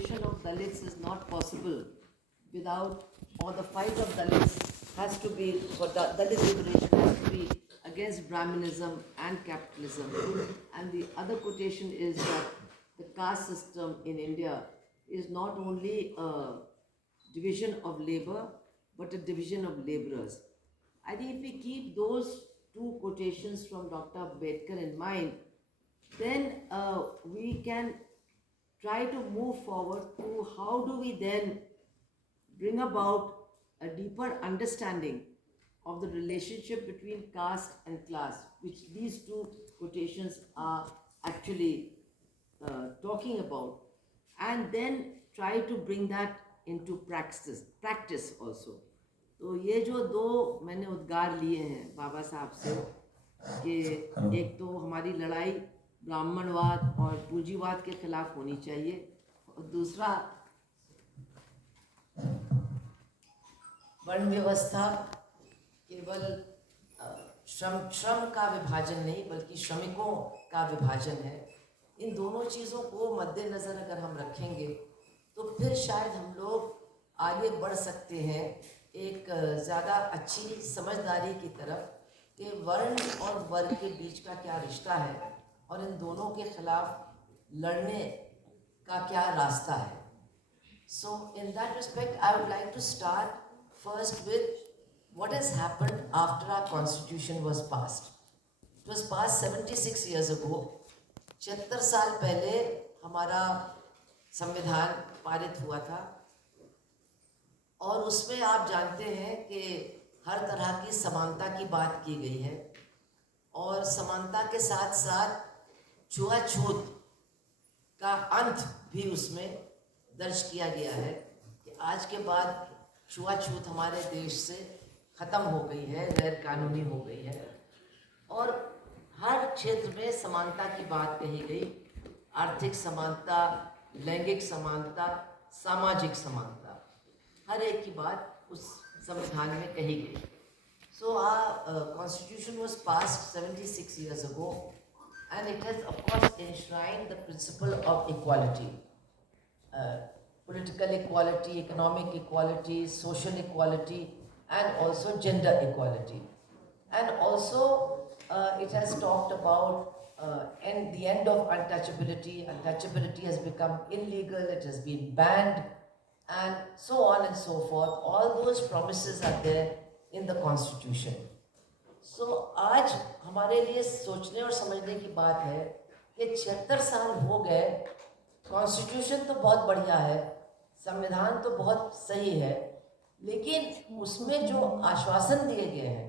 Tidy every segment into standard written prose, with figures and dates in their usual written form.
liberation of Dalits is not possible without, or the fight of Dalits has to be, for Dalit liberation has to be against Brahminism and capitalism. And the other quotation is that the caste system in India is not only a division of labor, but a division of laborers. I think if we keep those two quotations from Dr. Ambedkar in mind, then we can try to move forward to how do we then bring about a deeper understanding of the relationship between caste and class, which these two quotations are actually talking about, and then try to bring that into practice also. तो ये जो दो मैंने उद्गार लिए हैं बाबा साहब से कि एक तो हमारी लड़ाई ब्राह्मणवाद और पूंजीवाद के खिलाफ होनी चाहिए, और दूसरा वर्ण व्यवस्था केवल श्रम का विभाजन नहीं बल्कि श्रमिकों का विभाजन है। इन दोनों चीज़ों को मद्देनज़र अगर हम रखेंगे तो फिर शायद हम लोग आगे बढ़ सकते हैं एक ज़्यादा अच्छी समझदारी की तरफ कि वर्ण और वर्ग के बीच का क्या रिश्ता है और इन दोनों के खिलाफ लड़ने का क्या रास्ता है। So in that respect, I would like to start first with what has happened after our constitution was passed. It was passed 76 years ago. 76 साल पहले हमारा संविधान पारित हुआ था, और उसमें आप जानते हैं कि हर तरह की समानता की बात की गई है, और समानता के साथ साथ छुआछूत का अंत भी उसमें दर्ज किया गया है कि आज के बाद छुआछूत हमारे देश से ख़त्म हो गई है, गैर कानूनी हो गई है, और हर क्षेत्र में समानता की बात कही गई। आर्थिक समानता, लैंगिक समानता, सामाजिक समानता, हर एक की बात उस संविधान में कही गई। So our constitution was passed 76 years ago, and it has of course enshrined the principle of equality. Political equality, economic equality, social equality, and also gender equality. And also it has talked about and the end of untouchability. Untouchability has become illegal, it has been banned, and so on and so forth. All those promises are there in the constitution. So आज हमारे लिए सोचने और समझने की बात है कि 76 साल हो गए, कॉन्स्टिट्यूशन तो बहुत बढ़िया है, संविधान तो बहुत सही है, लेकिन उसमें जो आश्वासन दिए गए हैं,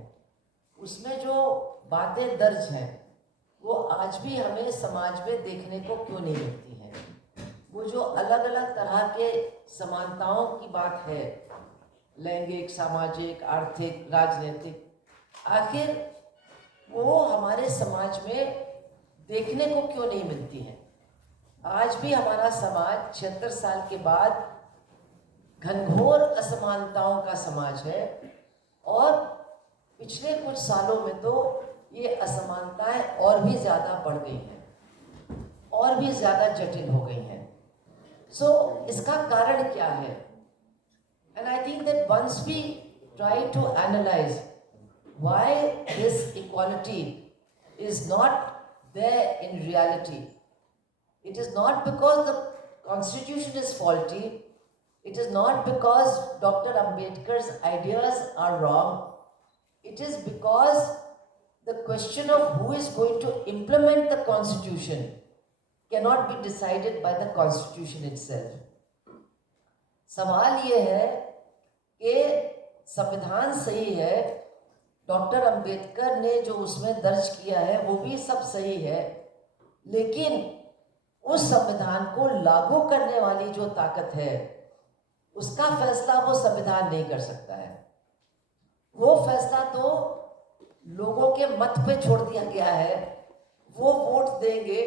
उसमें जो बातें दर्ज हैं, वो आज भी हमें समाज में देखने को क्यों नहीं मिलती हैं। वो जो अलग अलग तरह के समानताओं की बात है, लैंगिक, सामाजिक, आर्थिक, राजनीतिक, आखिर वो हमारे समाज में देखने को क्यों नहीं मिलती हैं। आज भी हमारा समाज 76 साल के बाद घनघोर असमानताओं का समाज है, और पिछले कुछ सालों में तो ये असमानताएं और भी ज़्यादा बढ़ गई हैं, और भी ज़्यादा जटिल हो गई हैं। So इसका कारण क्या है? And I think that once we try to analyze why this equality is not there in reality, it is not because the constitution is faulty, it is not because Dr. Ambedkar's ideas are wrong, it is because the question of who is going to implement the constitution cannot be decided by the constitution itself. सवाल ये है कि संविधान सही है, doctor Ambedkar ने जो उसमें दर्ज किया है वो भी सब सही है, लेकिन उस संविधान को लागू करने वाली जो ताकत है उसका फैसला वो संविधान नहीं कर सकता है। वो फैसला तो लोगों के मत पे छोड़ दिया गया है। वो वोट देंगे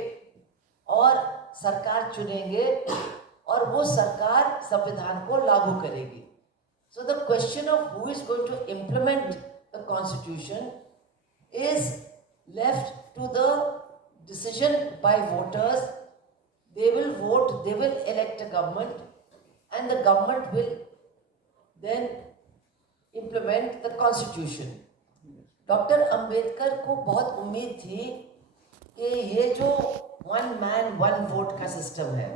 और सरकार चुनेंगे, और वो सरकार संविधान को लागू करेगी। So the question of who is going to implement the constitution is left to the decision by voters, they will vote, they will elect a government, and the government will then implement the constitution. Doctor Ambedkar को बहुत उम्मीद थी कि ये जो one man one vote का system है,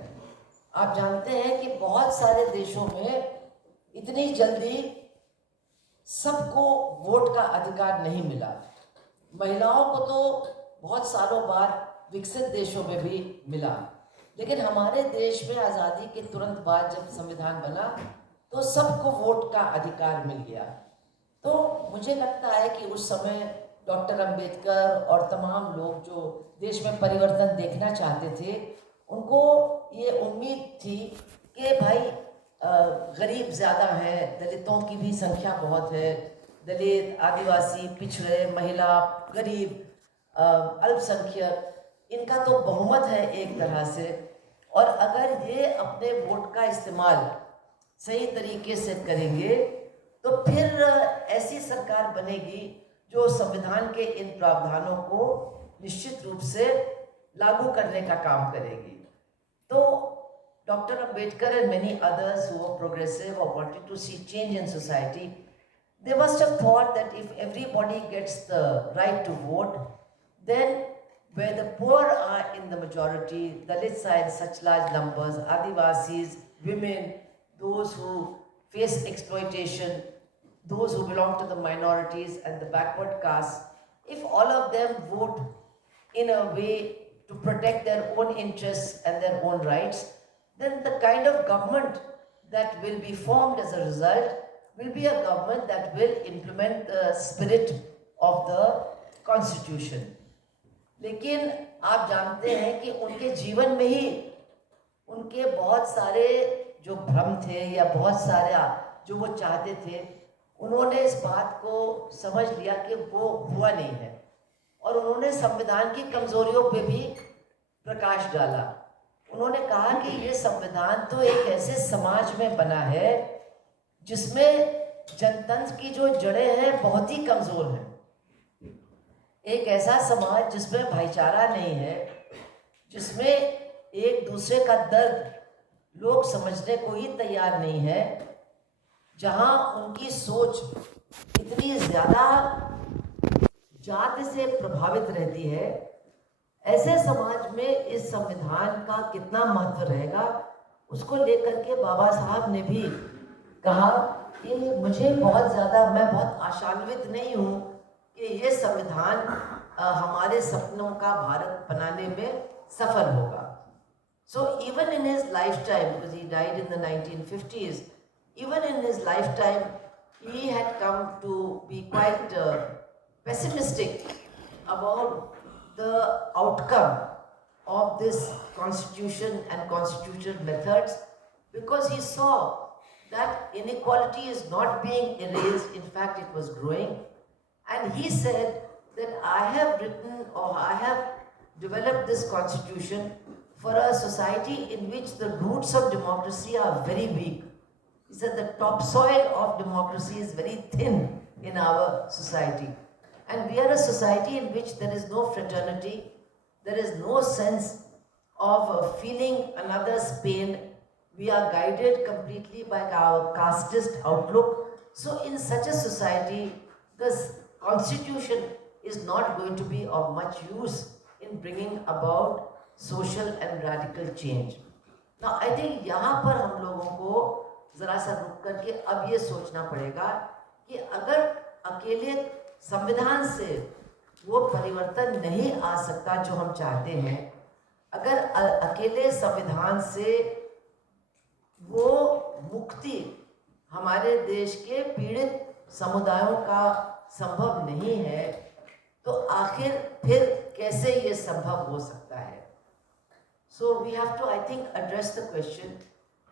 आप जानते हैं कि बहुत सारे देशों में इतनी जल्दी सबको वोट का अधिकार नहीं मिला। महिलाओं को तो बहुत सालों बाद विकसित देशों में भी मिला, लेकिन हमारे देश में आज़ादी के तुरंत बाद जब संविधान बना तो सबको वोट का अधिकार मिल गया। तो मुझे लगता है कि उस समय डॉक्टर अंबेडकर और तमाम लोग जो देश में परिवर्तन देखना चाहते थे, उनको ये उम्मीद थी कि भाई गरीब ज़्यादा हैं, दलितों की भी संख्या बहुत है, दलित, आदिवासी, पिछड़े, महिला, गरीब, अल्पसंख्यक, इनका तो बहुमत है एक तरह से, और अगर ये अपने वोट का इस्तेमाल सही तरीके से करेंगे तो फिर ऐसी सरकार बनेगी जो संविधान के इन प्रावधानों को निश्चित रूप से लागू करने का काम करेगी। तो doctor Ambedkar and many others who were progressive or wanted to see change in society, they must have thought that if everybody gets the right to vote, then where the poor are in the majority, Dalits are in such large numbers, Adivasis, women, those who face exploitation, those who belong to the minorities and the backward castes, if all of them vote in a way to protect their own interests and their own rights, then the kind of government that will be formed as a result will be a government that will implement the spirit of the constitution. लेकिन आप जानते हैं कि उनके जीवन में ही उनके बहुत सारे जो भ्रम थे या बहुत सारे जो वो चाहते थे, उन्होंने इस बात को समझ लिया कि वो हुआ नहीं है, और उन्होंने संविधान की कमजोरियों पे भी प्रकाश डाला। उन्होंने कहा कि ये संविधान तो एक ऐसे समाज में बना है जिसमें जनतंत्र की जो जड़ें हैं बहुत ही कमजोर हैं, एक ऐसा समाज जिसमें भाईचारा नहीं है, जिसमें एक दूसरे का दर्द लोग समझने को ही तैयार नहीं है, जहां उनकी सोच इतनी ज़्यादा जाति से प्रभावित रहती है। ऐसे समाज में इस संविधान का कितना महत्व रहेगा, उसको लेकर के बाबा साहब ने भी कहा कि मुझे बहुत ज़्यादा, मैं बहुत आशान्वित नहीं हूँ कि ये संविधान हमारे सपनों का भारत बनाने में सफल होगा। So even in his lifetime, because he died in the 1950s, even in his lifetime, he had come to be quite pessimistic about the outcome of this constitution and constitutional methods, because he saw that inequality is not being erased, in fact it was growing. And he said that I have written, or I have developed this constitution for a society in which the roots of democracy are very weak. He said the topsoil of democracy is very thin in our society. And we are a society in which there is no fraternity, there is no sense of feeling another's pain. We are guided completely by our casteist outlook. So in such a society, this constitution is not going to be of much use in bringing about social and radical change. Now I think यहाँ पर हम लोगों को ज़रा सा रुक करके अब ये सोचना पड़ेगा कि अगर अकेले संविधान से वो परिवर्तन नहीं आ सकता जो हम चाहते हैं, अगर अकेले संविधान से वो मुक्ति हमारे देश के पीड़ित समुदायों का संभव नहीं है, तो आखिर फिर कैसे ये संभव हो सकता है? So we have to, I think, address the question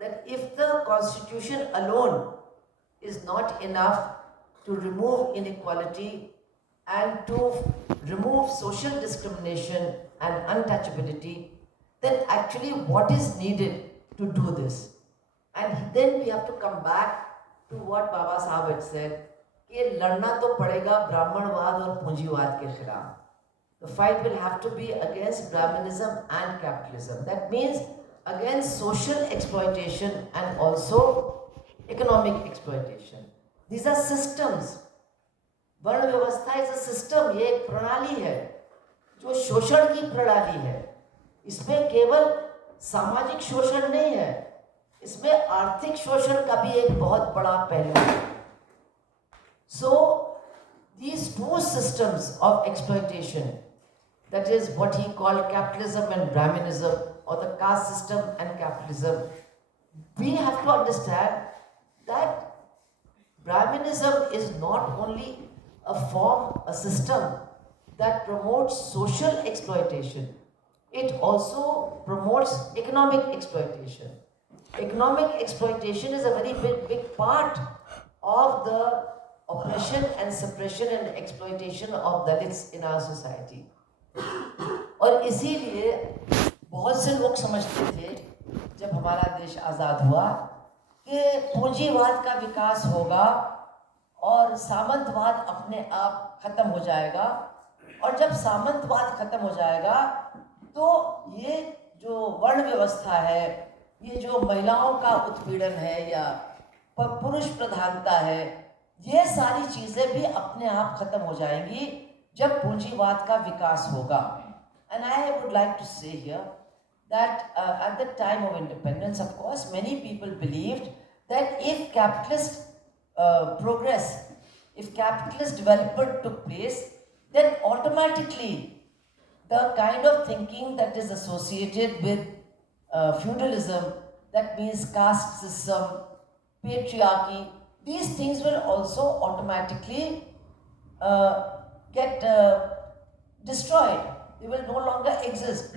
that if the constitution alone is not enough to remove inequality and to remove social discrimination and untouchability, then actually what is needed to do this? And then we have to come back to what Baba Sahab had said, कि लड़ना तो पड़ेगा ब्राह्मणवाद और पूंजीवाद के खिलाफ. The fight will have to be against Brahmanism and capitalism. That means against social exploitation and also economic exploitation. These are systems. वर्ण व्यवस्था इज अ सिस्टम, ये एक प्रणाली है जो शोषण की प्रणाली है. इसमें केवल सामाजिक शोषण नहीं है, इसमें आर्थिक शोषण का भी एक बहुत बड़ा पहलू है. So these two systems of exploitation, that is what he called capitalism and Brahminism, or the caste system and capitalism, we have to understand that Brahminism is not only a form, a system that promotes social exploitation, it also promotes economic exploitation. Economic exploitation is a very big part of the oppression and suppression and exploitation of Dalits in our society. और इसीलिए बहुत से लोग समझते थे जब हमारा देश आज़ाद हुआ कि पूंजीवाद का विकास होगा और सामंतवाद अपने आप खत्म हो जाएगा, और जब सामंतवाद खत्म हो जाएगा तो ये जो वर्ण व्यवस्था है, ये जो महिलाओं का उत्पीड़न है या पुरुष प्रधानता है, ये सारी चीज़ें भी अपने आप खत्म हो जाएंगी जब पूंजीवाद का विकास होगा. And I would like to say here that at the time of independence, of course, many people believed that if capitalist progress, if capitalist development took place, then automatically the kind of thinking that is associated with feudalism, that means caste system, patriarchy, these things will also automatically get destroyed. They will no longer exist.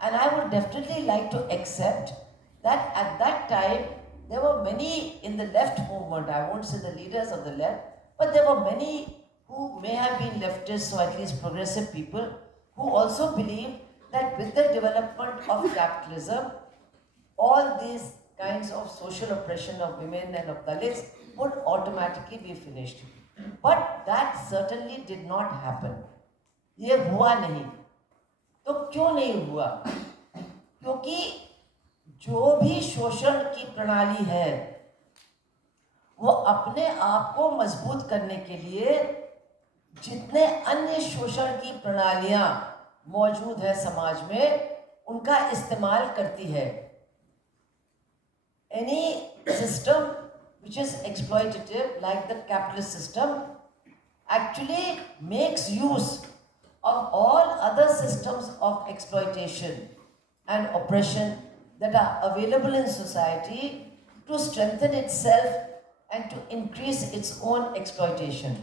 And I would definitely like to accept that at that time there were many in the left movement, I won't say the leaders of the left, but there were many who may have been leftists or at least progressive people who also believed that with the development of capitalism, all these kinds of social oppression of women and of Dalits would automatically be finished. But that certainly did not happen. ये हुआ नहीं. तो क्यों नहीं हुआ? क्योंकि जो भी शोषण की प्रणाली है वो अपने आप को मजबूत करने के लिए जितने अन्य शोषण की प्रणालियां मौजूद है समाज में उनका इस्तेमाल करती है. Any system which is exploitative, like the capitalist system, actually makes use of all other systems of exploitation and oppression that are available in society to strengthen itself and to increase its own exploitation.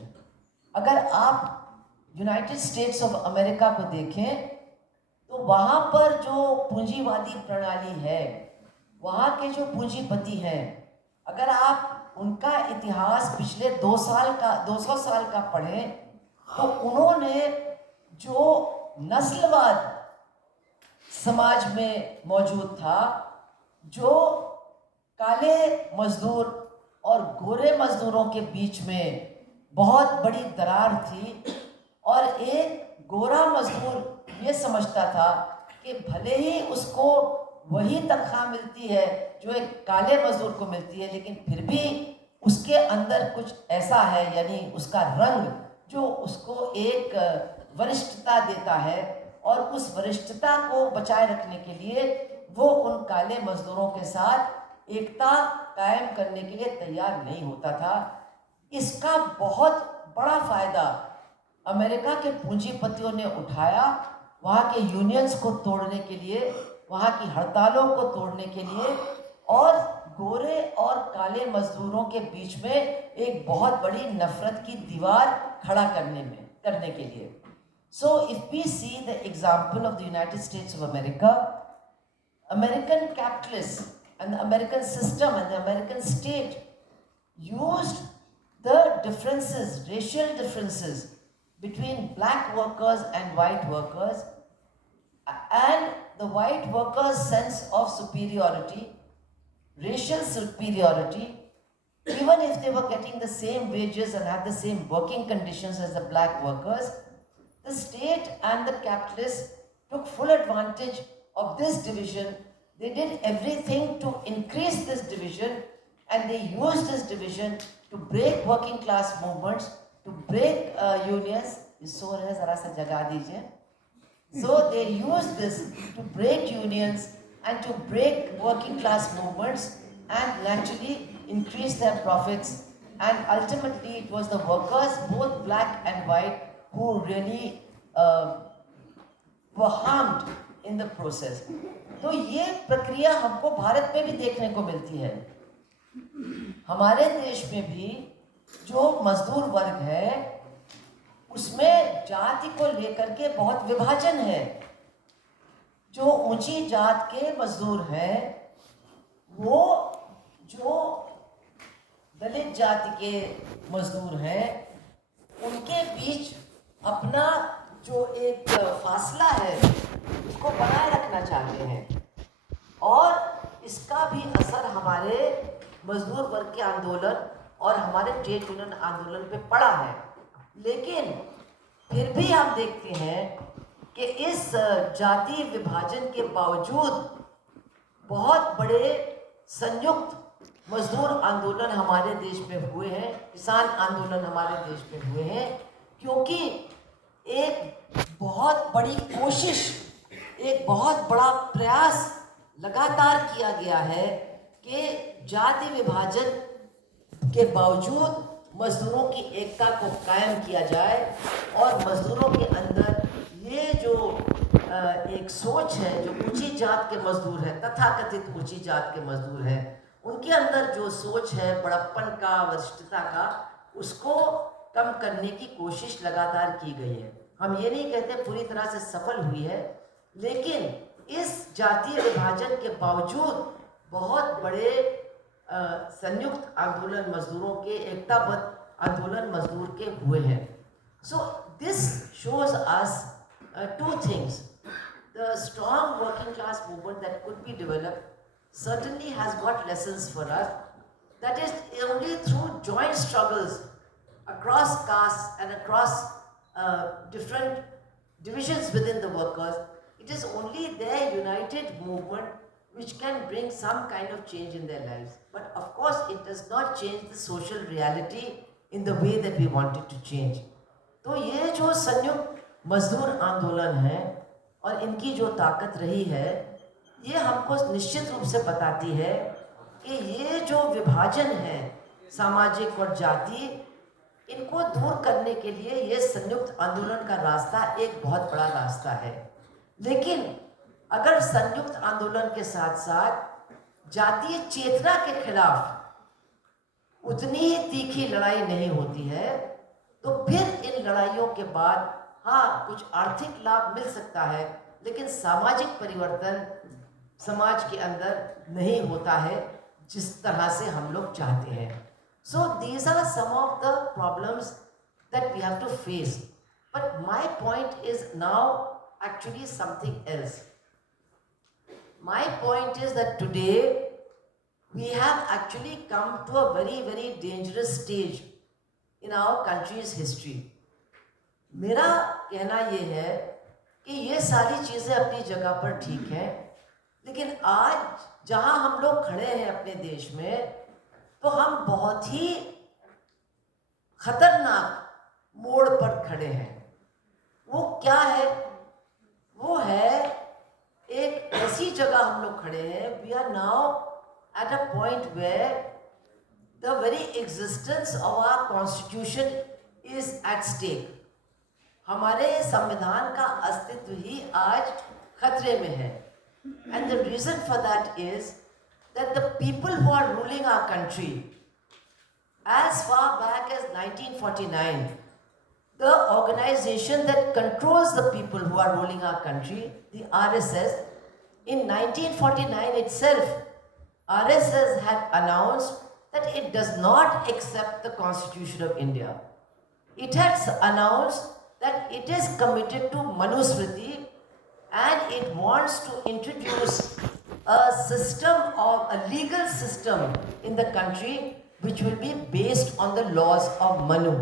अगर आप United states of America को देखें तो वहाँ पर जो पूंजीवादी प्रणाली है, वहाँ के जो पूंजीपति हैं, अगर आप उनका इतिहास पिछले 200 साल का पढ़ें तो उन्होंने जो नस्लवाद समाज में मौजूद था, जो काले मजदूर और गोरे मजदूरों के बीच में बहुत बड़ी दरार थी, और एक गोरा मजदूर ये समझता था कि भले ही उसको वही तनख्वाह मिलती है जो एक काले मजदूर को मिलती है, लेकिन फिर भी उसके अंदर कुछ ऐसा है, यानी उसका रंग जो उसको एक वरिष्ठता देता है, और उस वरिष्ठता को बचाए रखने के लिए वो उन काले मजदूरों के साथ एकता कायम करने के लिए तैयार नहीं होता था. इसका बहुत बड़ा फायदा अमेरिका के पूंजीपतियों ने उठाया, वहाँ के यूनियंस को तोड़ने के लिए, वहाँ की हड़तालों को तोड़ने के लिए, और गोरे और काले मजदूरों के बीच में एक बहुत बड़ी नफरत की दीवार खड़ा करने के लिए. So if we see the example of the United States of America, American capitalists and the American system and the American state used the differences, racial differences between black workers and white workers, and the white workers' sense of superiority, racial superiority, even if they were getting the same wages and had the same working conditions as the black workers, the state and the capitalists took full advantage of this division They did everything to increase this division, and they used this division to break working class movements, to break unions. So they used this to break unions and to break working class movements and naturally increase their profits. And ultimately, it was the workers, both black and white, who really were harmed in the process. तो ये प्रक्रिया हमको भारत में भी देखने को मिलती है. हमारे देश में भी जो मजदूर वर्ग है उसमें जाति को लेकर के बहुत विभाजन है. जो ऊंची जात के मजदूर हैं वो जो दलित जाति के मजदूर हैं उनके बीच अपना जो एक फासला है उसको बनाए रखना चाहते हैं. और इसका भी असर हमारे मजदूर वर्ग के आंदोलन और हमारे ट्रेड यूनियन आंदोलन पे पड़ा है. लेकिन फिर भी हम देखते हैं कि इस जाति विभाजन के बावजूद बहुत बड़े संयुक्त मजदूर आंदोलन हमारे देश में हुए हैं, किसान आंदोलन हमारे देश में हुए हैं, क्योंकि एक बहुत बड़ी कोशिश, एक बहुत बड़ा प्रयास लगातार किया गया है कि जाति विभाजन के बावजूद मजदूरों की एकता को कायम किया जाए और मजदूरों के अंदर ये जो एक सोच है, जो ऊंची जात के मजदूर हैं, तथाकथित ऊंची जात के मजदूर हैं, उनके अंदर जो सोच है बड़प्पन का, वरिष्ठता का, उसको कम करने की कोशिश लगातार की गई है. हम ये नहीं कहते पूरी तरह से सफल हुई है, लेकिन इस जातीय विभाजन के बावजूद बहुत बड़े संयुक्त आंदोलन मजदूरों के, एकताबद्ध आंदोलन मजदूर के हुए हैं. So this shows us two things. The strong working class movement that could be developed certainly has got lessons for us. That is, only through joint struggles across castes and across different divisions within the workers, it is only their united movement which can bring some kind of change in their lives. But of course, it does not change the social reality in the way that we want it to change. तो ये जो संयुक्त मजदूर आंदोलन है और इनकी जो ताकत रही है, ये हमको निश्चित रूप से बताती है कि ये जो विभाजन है सामाजिक और जाति, इनको दूर करने के लिए ये संयुक्त आंदोलन का रास्ता एक बहुत बड़ा रास्ता है. लेकिन अगर संयुक्त आंदोलन के साथ साथ जातीय चेतना के खिलाफ उतनी ही तीखी लड़ाई नहीं होती है, तो फिर इन लड़ाइयों के बाद हाँ कुछ आर्थिक लाभ मिल सकता है, लेकिन सामाजिक परिवर्तन समाज के अंदर नहीं होता है जिस तरह से हम लोग चाहते हैं. So these are some of the problems that we have to face. But my point is now actually something else. My point is that today we have actually come to a very, very dangerous stage in our country's history. मेरा कहना ये है कि ये सारी चीज़ें अपनी जगह पर ठीक हैं, लेकिन आज जहाँ हम लोग खड़े हैं अपने देश में, तो हम बहुत ही खतरनाक मोड़ पर खड़े हैं. वो क्या है? वो है एक ऐसी जगह हम लोग खड़े हैं. We are now at a point where the very existence of our constitution is at stake. हमारे संविधान का अस्तित्व ही आज खतरे में है. And the reason for that is that the people who are ruling our country as far back as 1949, the organization that controls the people who are ruling our country, the RSS, in 1949 itself, RSS had announced that it does not accept the Constitution of India. It has announced that it is committed to Manusmriti and it wants to introduce a system of a legal system in the country which will be based on the laws of Manu.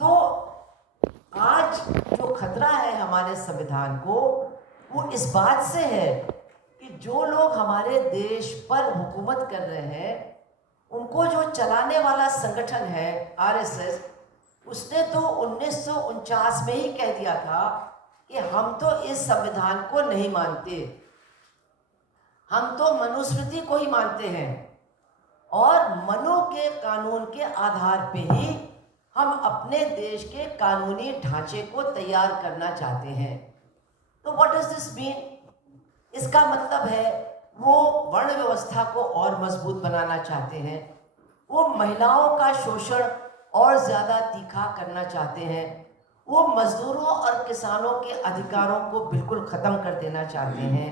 तो आज जो खतरा है हमारे संविधान को, वो इस बात से है कि कि जो लोग हमारे देश पर हुकूमत कर रहे हैं, उनको जो चलाने वाला संगठन है आरएसएस, उसने तो 1949 में ही कह दिया था कि हम तो इस संविधान को नहीं मानते, हम तो मनुस्मृति को ही मानते हैं और मनु के कानून के आधार पे ही हम अपने देश के कानूनी ढांचे को तैयार करना चाहते हैं। तो व्हाट डज दिस मीन? इसका मतलब है वो वर्ण व्यवस्था को और मजबूत बनाना चाहते हैं, वो महिलाओं का शोषण और ज़्यादा तीखा करना चाहते हैं, वो मजदूरों और किसानों के अधिकारों को बिल्कुल ख़त्म कर देना चाहते हैं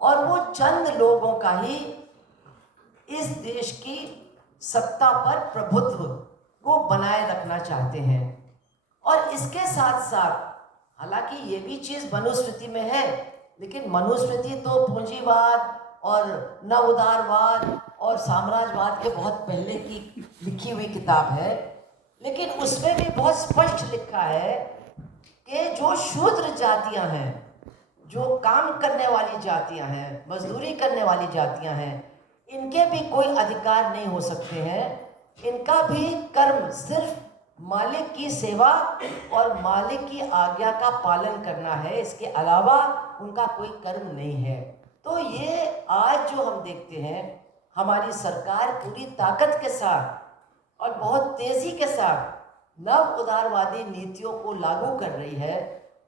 और वो चंद लोगों का ही इस देश की सत्ता पर प्रभुत्व को बनाए रखना चाहते हैं। और इसके साथ साथ, हालांकि ये भी चीज़ मनुस्मृति में है, लेकिन मनुस्मृति तो पूंजीवाद और नवउदारवाद और साम्राज्यवाद के बहुत पहले की लिखी हुई किताब है, लेकिन उसमें भी बहुत स्पष्ट लिखा है कि जो शूद्र जातियां हैं, जो काम करने वाली जातियां हैं, मजदूरी करने वाली जातियां हैं, इनके भी कोई अधिकार नहीं हो सकते हैं। इनका भी कर्म सिर्फ मालिक की सेवा और मालिक की आज्ञा का पालन करना है, इसके अलावा उनका कोई कर्म नहीं है। तो ये आज जो हम देखते हैं, हमारी सरकार पूरी ताकत के साथ और बहुत तेज़ी के साथ नव उदारवादी नीतियों को लागू कर रही है,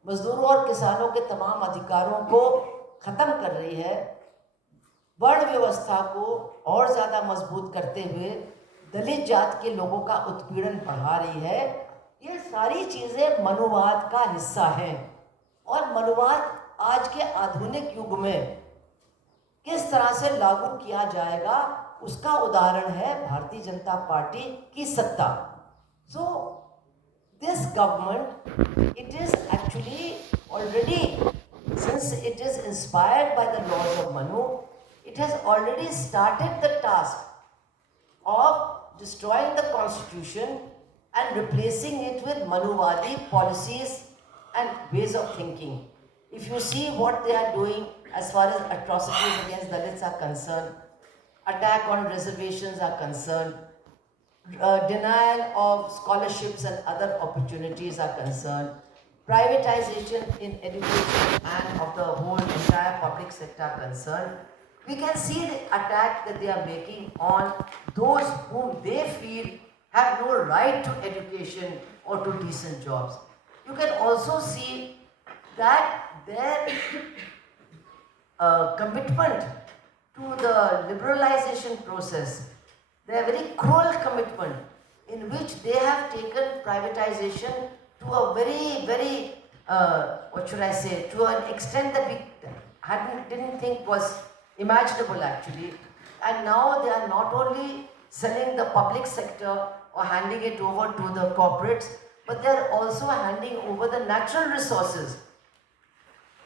मजदूरों और किसानों के तमाम अधिकारों को ख़त्म कर रही है, वर्ण व्यवस्था को और ज़्यादा मजबूत करते हुए दलित जात के लोगों का उत्पीड़न बढ़ा रही है। ये सारी चीज़ें मनुवाद का हिस्सा हैं और मनुवाद आज के आधुनिक युग में किस तरह से लागू किया जाएगा, उसका उदाहरण है भारतीय जनता पार्टी की सत्ता। So this government, it is actually already, since it is inspired by the laws of Manu, it has already started the task of destroying the constitution and replacing it with Manuvadi policies and ways of thinking. If you see what they are doing as far as atrocities against Dalits are concerned, attack on reservations are concerned, denial of scholarships and other opportunities are concerned, privatization in education and of the whole entire public sector are concerned, we can see the attack that they are making on those whom they feel have no right to education or to decent jobs. You can also see that their commitment to the liberalization process, their very cruel commitment in which they have taken privatization to a very, what should I say, to an extent that we didn't think was imaginable actually. And now they are not only selling the public sector or handing it over to the corporates, but they are also handing over the natural resources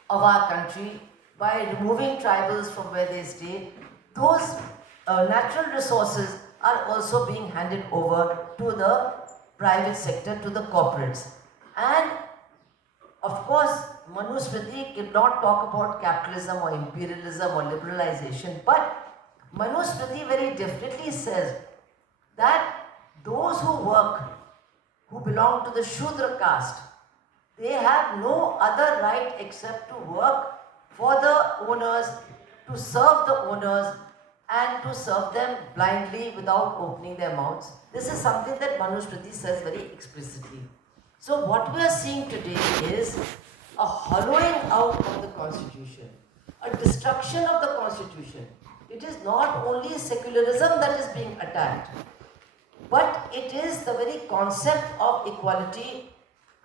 of our country by removing tribals from where they stay. Those natural resources are also being handed over to the private sector, to the corporates. And of course, Manusmriti did not talk about capitalism or imperialism or liberalization, but Manusmriti very definitely says that those who work, who belong to the Shudra caste, they have no other right except to work for the owners, to serve the owners, and to serve them blindly without opening their mouths. This is something that Manusmriti says very explicitly. So what we are seeing today is a hollowing out of the constitution, a destruction of the constitution. It is not only secularism that is being attacked, but it is the very concept of equality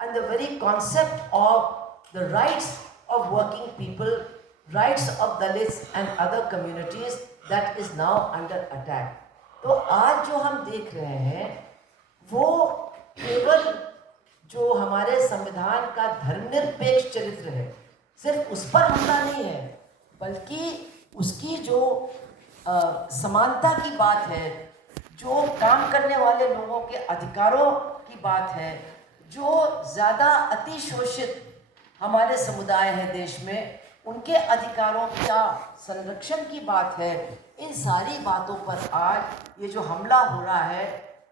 and the very concept of the rights of working people, rights of Dalits and other communities that is now under attack. तो आज जो हम देख रहे हैं वो केवल जो हमारे संविधान का धर्मनिरपेक्ष चरित्र है, सिर्फ उस पर हमला नहीं है, बल्कि उसकी जो समानता की बात है, जो काम करने वाले लोगों के अधिकारों की बात है, जो ज़्यादा अतिशोषित हमारे समुदाय है देश में, उनके अधिकारों का संरक्षण की बात है, इन सारी बातों पर आज ये जो हमला हो रहा है,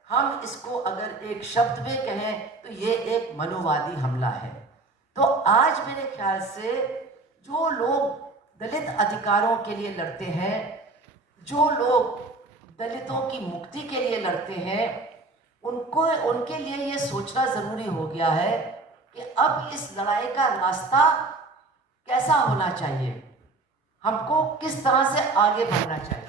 हम इसको अगर एक शब्द में कहें तो ये एक मनुवादी हमला है। तो आज मेरे ख्याल से जो लोग दलित अधिकारों के लिए लड़ते हैं, जो लोग दलितों की मुक्ति के लिए लड़ते हैं, उनके लिए ये सोचना ज़रूरी हो गया है कि अब इस लड़ाई का रास्ता कैसा होना चाहिए, हमको किस तरह से आगे बढ़ना चाहिए।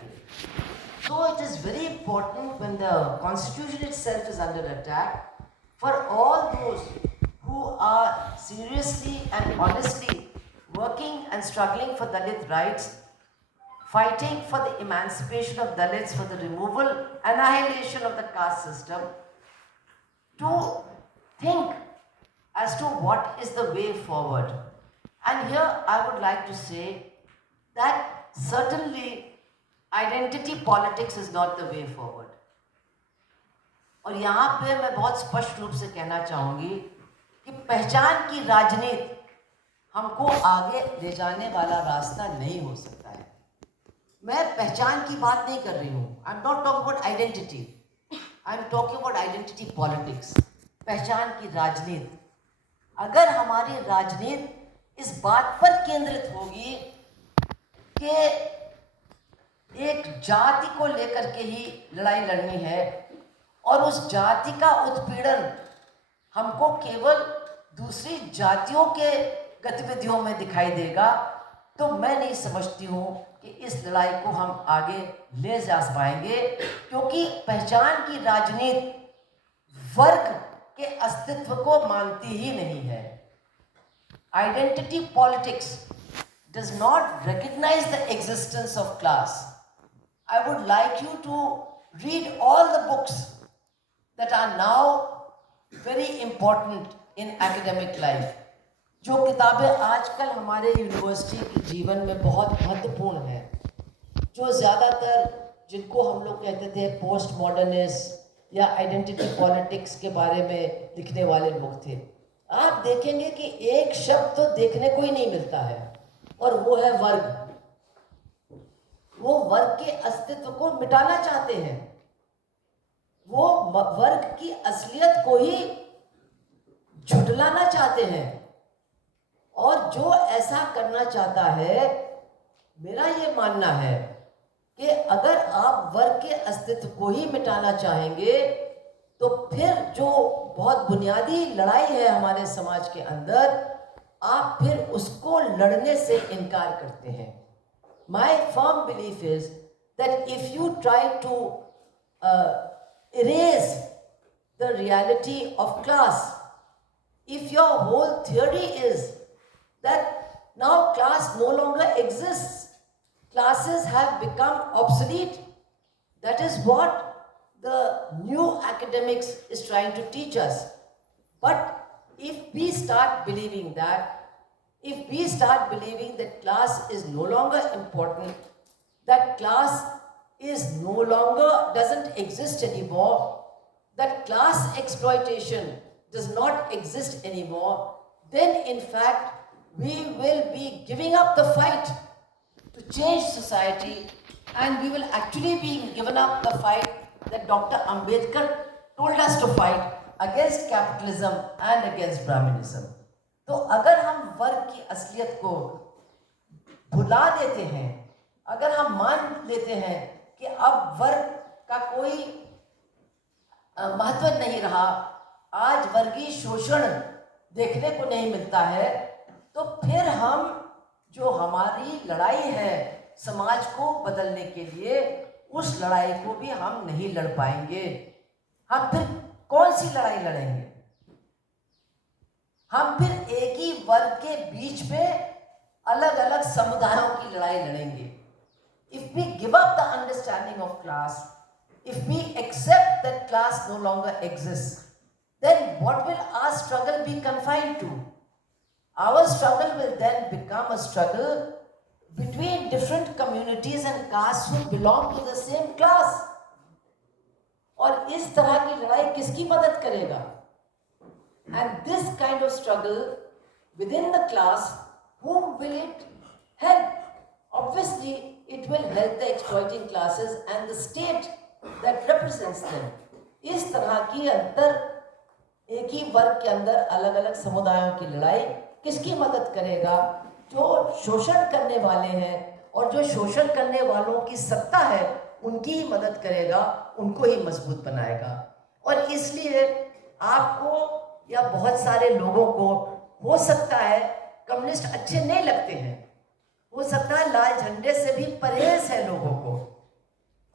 So it is very important when the constitution itself is under attack for all those who are seriously and honestly working and struggling for Dalit rights, fighting for the emancipation of Dalits, for the removal, annihilation of the caste system, to think as to what is the way forward. And here I would like to say that certainly identity politics is not the way forward. और यहाँ पे मैं बहुत स्पष्ट रूप से कहना चाहूँगी कि पहचान की राजनीति हमको आगे ले जाने वाला रास्ता नहीं हो सकता है। मैं पहचान की बात नहीं कर रही हूँ, I am not talking about identity, I am talking about identity politics, पहचान की राजनीति। अगर हमारी राजनीति इस बात पर केंद्रित होगी कि एक जाति को लेकर के ही लड़ाई लड़नी है और उस जाति का उत्पीड़न हमको केवल दूसरी जातियों के गतिविधियों में दिखाई देगा, तो मैं नहीं समझती हूँ कि इस लड़ाई को हम आगे ले जा पाएंगे, क्योंकि पहचान की राजनीति वर्ग के अस्तित्व को मानती ही नहीं है। Identity politics does not recognize the existence of class. I would like you to read all the books that are now very important in academic life. जो किताबें आजकल हमारे यूनिवर्सिटी के जीवन में बहुत महत्वपूर्ण हैं, जो ज़्यादातर जिनको हम लोग कहते थे पोस्ट मॉडर्निस्ट या आइडेंटिटी पॉलिटिक्स के बारे में लिखने वाले लोग थे, आप देखेंगे कि एक शब्द तो देखने को ही नहीं मिलता है, और वो है वर्ग। वो वर्ग के अस्तित्व को मिटाना चाहते हैं, वो वर्ग की असलियत को ही झुठलाना चाहते हैं। और जो ऐसा करना चाहता है, मेरा ये मानना है कि अगर आप वर्ग के अस्तित्व को ही मिटाना चाहेंगे, तो फिर जो बहुत बुनियादी लड़ाई है हमारे समाज के अंदर, आप फिर उसको लड़ने से इनकार करते हैं। My firm belief is that if you try to erase the reality of class, if your whole theory is that now class no longer exists, classes have become obsolete, that is what the new academics is trying to teach us. But if we start believing that, if we start believing that class is no longer important, that class is no longer, doesn't exist anymore, that class exploitation does not exist anymore, then in fact we will be giving up the fight to change society, and we will actually be given up the fight that Dr. Ambedkar told us to fight against capitalism and against Brahminism. तो अगर हम वर्ग की असलियत को भुला देते हैं, अगर हम मान लेते हैं कि अब वर्ग का कोई महत्व नहीं रहा, आज वर्गीय शोषण देखने को नहीं मिलता है, तो फिर हम जो हमारी लड़ाई है समाज को बदलने के लिए, उस लड़ाई को भी हम नहीं लड़ पाएंगे। हम फिर कौन सी लड़ाई लड़ेंगे? हम फिर एक ही वर्ग के बीच में अलग अलग समुदायों की लड़ाई लड़ेंगे। If we give up the understanding of class, if we accept that class no longer exists, then what will our struggle be confined to? Our struggle will then become a struggle between different communities and castes who belong to the same class. और इस तरह की लड़ाई किसकी मदद करेगा? And this kind of struggle within the class, whom will it And obviously it will help the exploiting classes and the state that represents them. इस तरह की अंतर एक ही वर्ग के अंदर अलग अलग समुदायों की लड़ाई किसकी मदद करेगा? जो शोषण करने वाले हैं और जो शोषण करने वालों की सत्ता है उनकी ही मदद करेगा, उनको ही मजबूत बनाएगा। और इसलिए आपको या बहुत सारे लोगों को हो सकता है कम्युनिस्ट अच्छे नहीं लगते हैं, हो सकता है लाल झंडे से भी परहेज है लोगों को,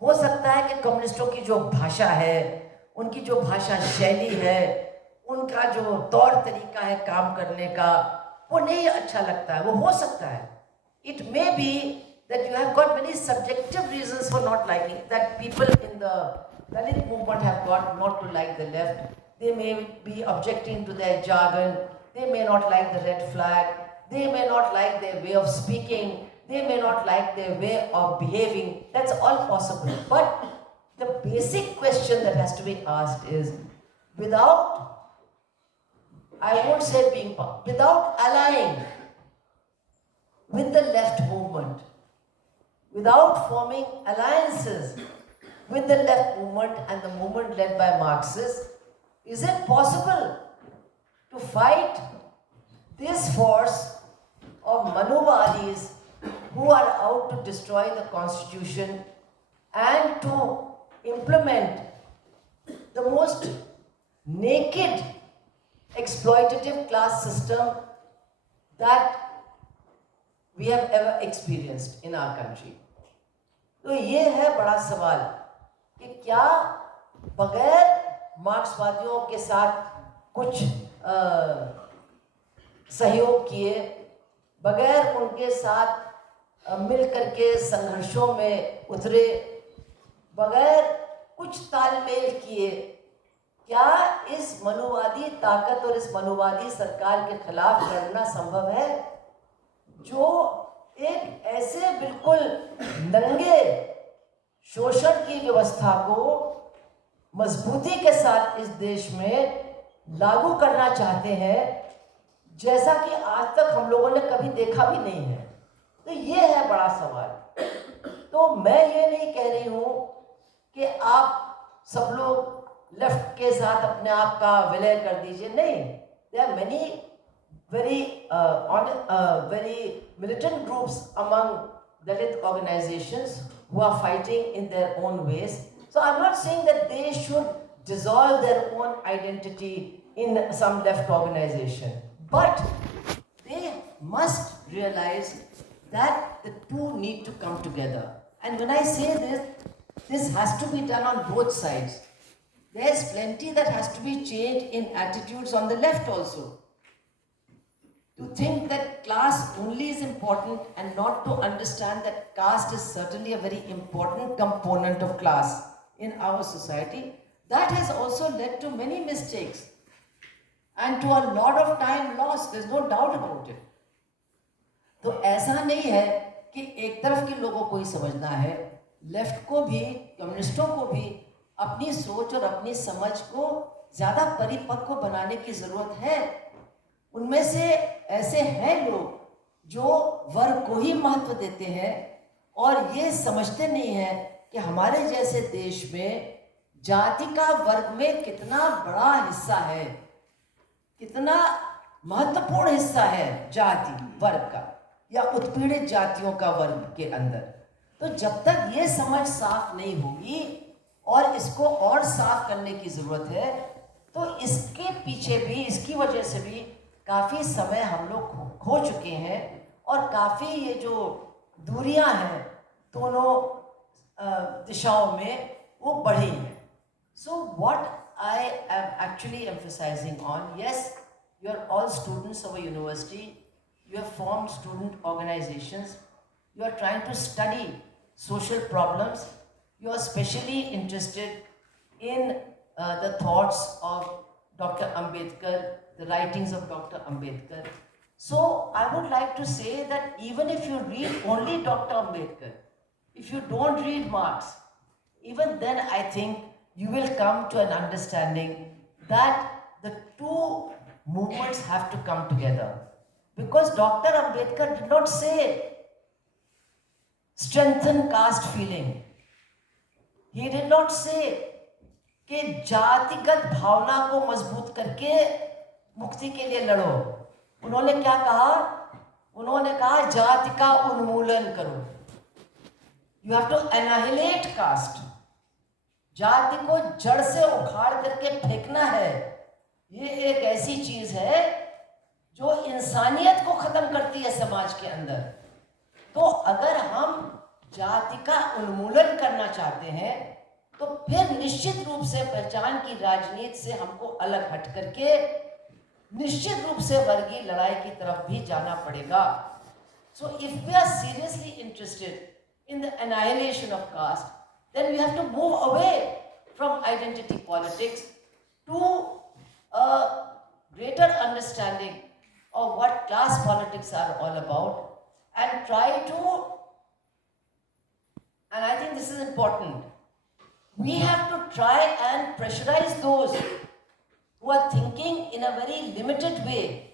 हो सकता है कि कम्युनिस्टों की जो भाषा है, उनकी जो भाषा शैली है, उनका जो तौर तरीका है काम करने का, वो नहीं अच्छा लगता है, वो हो सकता है। It may be that you have got many subjective reasons for not liking, that people in the Dalit movement have got not to like the left. They may be objecting to their jargon, they may not like the red flag, they may not like their way of speaking, they may not like their way of behaving. That's all possible. But the basic question that has to be asked is, without, I won't say being, without allying with the left movement, without forming alliances with the left movement and the movement led by Marxists, is it possible to fight this force of Manuvadis who are out to destroy the constitution and to implement the most naked exploitative class system that we have ever experienced in our country? तो ये है बड़ा सवाल कि क्या बगैर मार्क्सवादियों के साथ कुछ सहयोग किए, बगैर उनके साथ मिलकर के संघर्षों में उतरे, बगैर कुछ तालमेल किए, क्या इस मनुवादी ताकत और इस मनुवादी सरकार के खिलाफ लड़ना संभव है जो एक ऐसे बिल्कुल नंगे शोषण की व्यवस्था को मजबूती के साथ इस देश में लागू करना चाहते हैं जैसा कि आज तक हम लोगों ने कभी देखा भी नहीं है? तो ये है बड़ा सवाल। तो मैं ये नहीं कह रही हूँ कि आप सब लोग लेफ्ट के साथ अपने आप का विलय कर दीजिए, नहीं। There are many very militant groups among Dalit organizations who are fighting in their own ways. So I'm not saying that they should dissolve their own identity in some left organization, but they must realize that the two need to come together. And when I say this, this has to be done on both sides. There's plenty that has to be changed in attitudes on the left also. To think that class only is important and not to understand that caste is certainly a very important component of class in our society, that has also led to many mistakes and to a lot of time lost. There's no doubt about it. तो ऐसा नहीं है कि एक तरफ के लोगों को ही समझना है, लेफ्ट को भी, कम्युनिस्टों को भी अपनी सोच और अपनी समझ को ज़्यादा परिपक्व बनाने की ज़रूरत है। उनमें से ऐसे हैं लोग जो वर्ग को ही महत्व देते हैं और ये समझते नहीं हैं कि हमारे जैसे देश में जाति का वर्ग में कितना बड़ा हिस्सा है, कितना महत्वपूर्ण हिस्सा है जाति वर्ग का या उत्पीड़ित जातियों का वर्ग के अंदर। तो जब तक ये समझ साफ नहीं होगी और इसको और साफ करने की ज़रूरत है, तो इसके पीछे भी, इसकी वजह से भी काफ़ी समय हम लोग खो चुके हैं और काफ़ी ये जो दूरियां हैं दोनों दिशाओं में वो बढ़ी हैं। So what I am actually emphasizing on, yes, you are all students of a university, you have formed student organizations, you are trying to study social problems, you are specially interested in the thoughts of Dr. Ambedkar, the writings of Dr. Ambedkar. So I would like to say that even if you read only Dr. Ambedkar, if you don't read Marx, even then I think you will come to an understanding that the two movements have to come together. Because Dr. Ambedkar did not say strengthen caste feeling. He did not say कि जातिगत भावना को मजबूत करके मुक्ति के लिए लड़ो. उन्होंने क्या कहा? उन्होंने कहा जाति का उन्मूलन करो. You have to annihilate caste. जाति को जड़ से उखाड़ करके फेंकना है. ये एक ऐसी चीज है जो इंसानियत को खत्म करती है समाज के अंदर. तो अगर हम जाति का उन्मूलन करना चाहते हैं तो फिर निश्चित रूप से पहचान की राजनीति से हमको अलग हट करके निश्चित रूप से वर्गीय लड़ाई की तरफ भी जाना पड़ेगा. So if we are seriously interested in the annihilation of caste, then we have to move away from identity politics to a greater understanding of what class politics are all about and try to, and I think this is important, we have to try and pressurize those who are thinking in a very limited way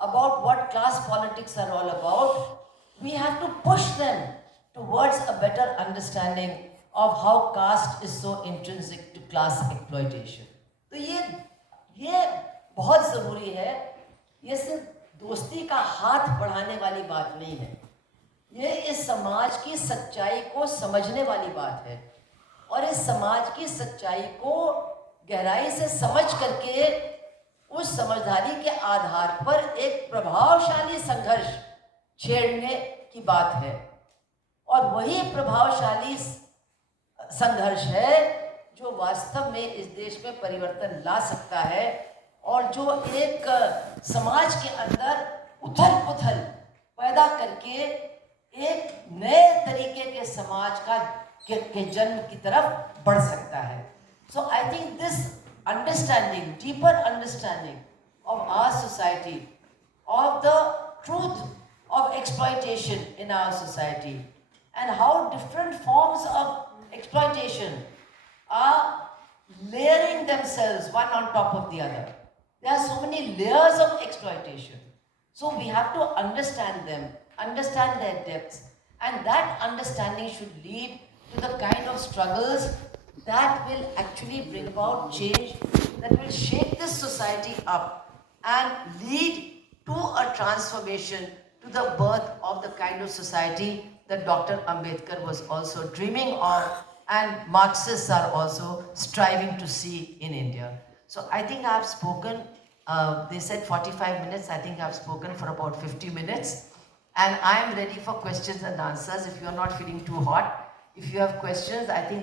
about what class politics are all about. We have to push them towards a better understanding of how caste is so intrinsic to class exploitation. तो ये बहुत ज़रूरी है. ये सिर्फ दोस्ती का हाथ बढ़ाने वाली बात नहीं है. ये इस समाज की सच्चाई को समझने वाली बात है और इस समाज की सच्चाई को गहराई से समझ करके उस समझदारी के आधार पर एक प्रभावशाली संघर्ष छेड़ने की बात है. और वही प्रभावशाली संघर्ष है जो वास्तव में इस देश में परिवर्तन ला सकता है और जो एक समाज के अंदर उथल पुथल पैदा करके एक नए तरीके के समाज के जन्म की तरफ बढ़ सकता है. So I think this understanding, deeper understanding of our society, of the truth of exploitation in our society, and how different forms of exploitation are layering themselves one on top of the other. There are so many layers of exploitation. So we have to understand them, understand their depths, and that understanding should lead to the kind of struggles that will actually bring about change, that will shake this society up and lead to a transformation, to the birth of the kind of society that Dr. Ambedkar was also dreaming of and Marxists are also striving to see in India. So I think I've spoken, they said 45 minutes, I think I've spoken for about 50 minutes. And I am ready for questions and answers if you're not feeling too hot. If you have questions, I think that